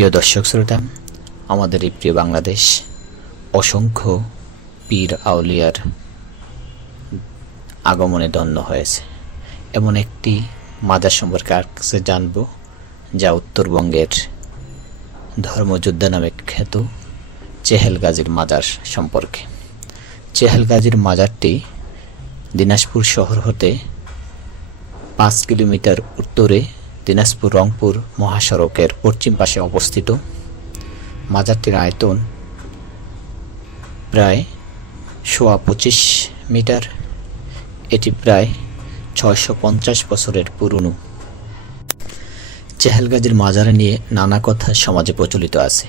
প্রিয় দর্শক শ্রোতা, আমাদের এই প্রিয় বাংলাদেশ অসংখ্য পীর আউলিয়ার আগমনে ধন্য হয়েছে। এমন একটি মাজার সম্পর্কে আজকে জানব, যা উত্তরবঙ্গের ধর্মযোদ্ধা নামে খ্যাত চেহেল গাজীর মাজার সম্পর্কে। চেহেল গাজীর মাজারটি দিনাজপুর শহর হতে 5 কিলোমিটার উত্তরে দিনাজপুর রংপুর মহাসড়কের পশ্চিম পাশে অবস্থিত। মাজারটির আয়তন প্রায় 25 মিটার। এটি প্রায় 650 বছরের পুরনো। চেহেল গাজীর মাজার নিয়ে নানা কথা সমাজে প্রচলিত আছে।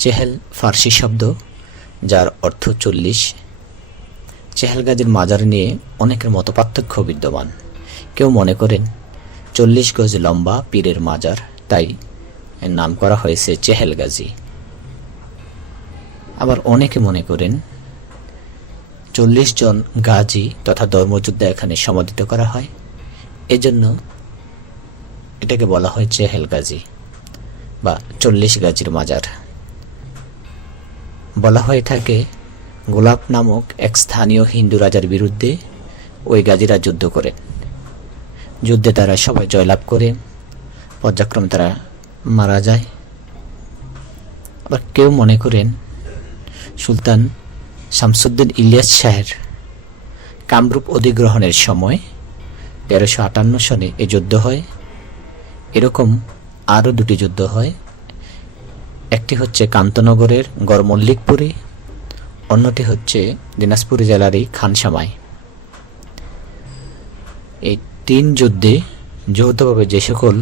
চেহেল ফার্সি শব্দ, যার অর্থ 40। চেহেল গাজীর মাজার নিয়ে অনেকের মতপার্থক্য বিদ্যমান। কেউ মনে করেন 40 গজ লম্বা পীরের মাজার, তাই এর নাম করা হয়েছে চেহেল গাজী। আবার অনেকে মনে করেন 40 জন গাজী তথা ধর্মযোদ্ধা এখানে সমাধিত করা হয়, এজন্য এটাকে বলা হয় চেহেল গাজী বা 40 গাজীর মাজার। বলা হয়ে থাকে গোলাপ নামক এক স্থানীয় হিন্দু রাজার বিরুদ্ধে ওই গাজীরা যুদ্ধ করেন। যুদ্ধে তারা সবাই জয়লাভ করে, পর্যায়ক্রমে তারা মারা যায়। আবার কেউ মনে করেন সুলতান শামসুদ্দিন ইলিয়াস শাহের কামরূপ অধিগ্রহণের সময় 1358 সনে এই যুদ্ধ হয়। এরকম আরও 2টি যুদ্ধ হয়। একটি হচ্ছে কান্তনগরের গড়মল্লিকপুরে, অন্যটি হচ্ছে দিনাজপুর জেলারই খানসামায়। এই 3 যুদ্ধে যৌথভাবে যে সকল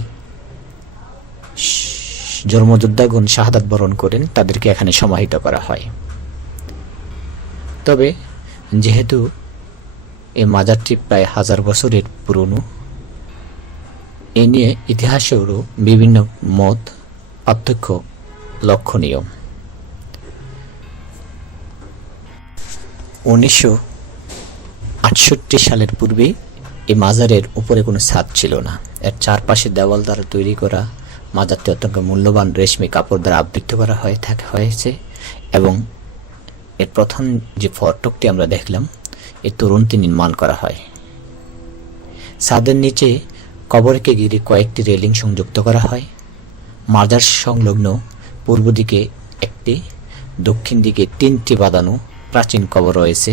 ধর্মযোদ্ধাগণ শাহাদাত বরণ করেন তাদেরকে এখানে সমাহিত করা হয়। তবে যেহেতু এই মাজারটি প্রায় 1000 বছরের পুরনো, এ নিয়ে ইতিহাসেরও বিভিন্ন মত পার্থক্য লক্ষণীয়। 1968 সালের পূর্বে এই মাজারের উপরে কোনো ছাদ ছিল না। এর চারপাশে দেওয়াল দ্বারা তৈরি করা মাজারটি অত্যন্ত মূল্যবান রেশমি কাপড় দ্বারা আবৃত করা হয়েছে এবং এর প্রথম যে ফটকটি আমরা দেখলাম, এই তরুণটি নির্মাণ করা হয়। ছাদের নিচে কবরকে ঘিরে কয়েকটি রেলিং সংযুক্ত করা হয়। মাজার সংলগ্ন পূর্ব দিকে একটি, দক্ষিণ দিকে 3টি বাঁধানো প্রাচীন কবর রয়েছে।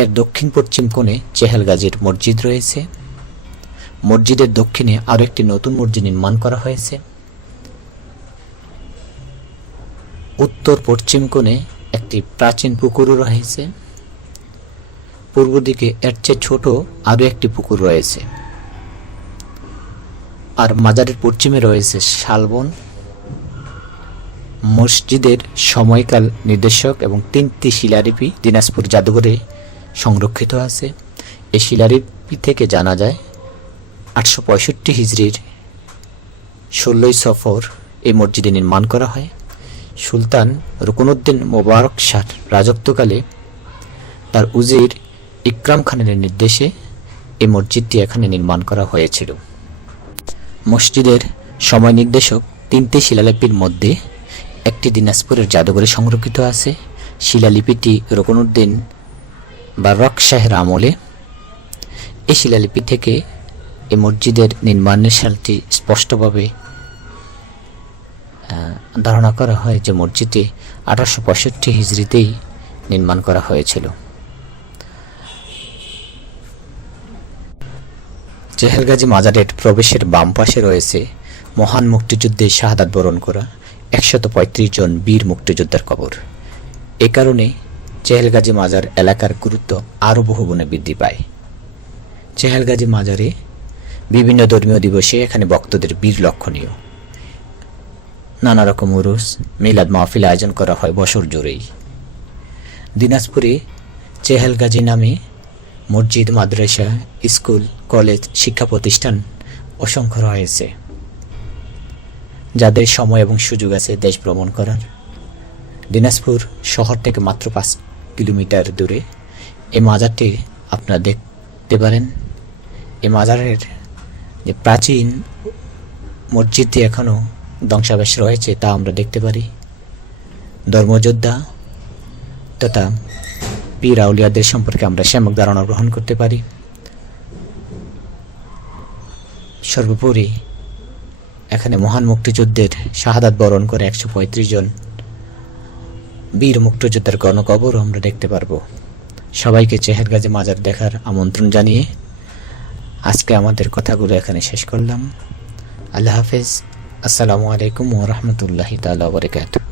এর দক্ষিণ পশ্চিম কোণে চেহেল গাজীর মসজিদ রয়েছে। মসজিদের দক্ষিণে আরও একটি নতুন মসজিদ নির্মাণ করা হয়েছে। উত্তর পশ্চিম কোণে একটি প্রাচীন পুকুরও রয়েছে। পূর্ব দিকে এর চেয়ে ছোট আরও একটি পুকুর রয়েছে। আর মাজারের পশ্চিমে রয়েছে শালবন। মসজিদের সময়কাল নির্দেশক এবং 3টি শিলালিপি দিনাজপুর জাদুঘরে সংরক্ষিত আছে। এই শিলালিপি থেকে জানা যায় 865 হিজরির 16ই সফর এই মসজিদে নির্মাণ করা হয়। সুলতান রুকনুদ্দিন মোবারক শাহ রাজত্বকালে তার উজির ইকরাম খানের নির্দেশে এই মসজিদটি এখানে নির্মাণ করা হয়েছিল। মসজিদের সময় নির্দেশক 3টি শিলালিপির মধ্যে একটি দিনাজপুরের জাদুঘরে সংরক্ষিত আছে। শিলালিপিটি রুকনুদ্দিন বারক শাহের আমলে। এই শিলালিপি থেকে এই মসজিদের নির্মাণের সালটি স্পষ্টভাবে ধারণা করা হয় যে মসজিদটি 1865 হিজরিতেই নির্মাণ করা হয়েছিল। চেহেল গাজী মাজারের প্রবেশের বাম পাশে রয়েছে মহান মুক্তিযুদ্ধে শাহাদাত বরণ করা 135 জন বীর মুক্তিযোদ্ধার কবর। এ কারণে চেহেল গাজী মাজার এলাকার গুরুত্ব আরও বহুগুণে বৃদ্ধি পায়। চেহেল গাজী মাজারে বিভিন্ন ধর্মীয় দিবসে এখানে ভক্তদের ভিড় লক্ষণীয়। নানা রকম উরুস, মিলাদ মাহফিল আয়োজন করা হয় বছর জুড়েই। দিনাজপুরে চেহেল গাজী নামে মসজিদ, মাদ্রাসা, স্কুল, কলেজ, শিক্ষা প্রতিষ্ঠান অসংখ্য রয়েছে। যাদের সময় এবং সুযোগ আছে দেশ ভ্রমণ করার, দিনাজপুর শহর থেকে মাত্র 5 কিলোমিটার দূরে এই মাজারটি আপনারা দেখতে পারেন। এই মাজারের যে প্রাচীন মসজিদটি এখনও ধ্বংসাবশেষ রয়েছে তা আমরা দেখতে পারি। ধর্মযোদ্ধা তথা পীর আউলিয়াদের সম্পর্কে আমরা সম্যক ধারণা গ্রহণ করতে পারি। সর্বোপরি এখানে মহান মুক্তিযুদ্ধের শাহাদাত বরণ করে 135 জন বীর মুক্তিযোদ্ধার গণকবরও আমরা দেখতে পারবো। সবাইকে চেহেরগাজী মাজার দেখার আমন্ত্রণ জানিয়ে আজকে আমাদের কথাগুলো এখানে শেষ করলাম। আল্লাহ হাফেজ। আসসালামু আলাইকুম ওয়া রাহমাতুল্লাহি তাআলা ওয়া বারাকাতুহু।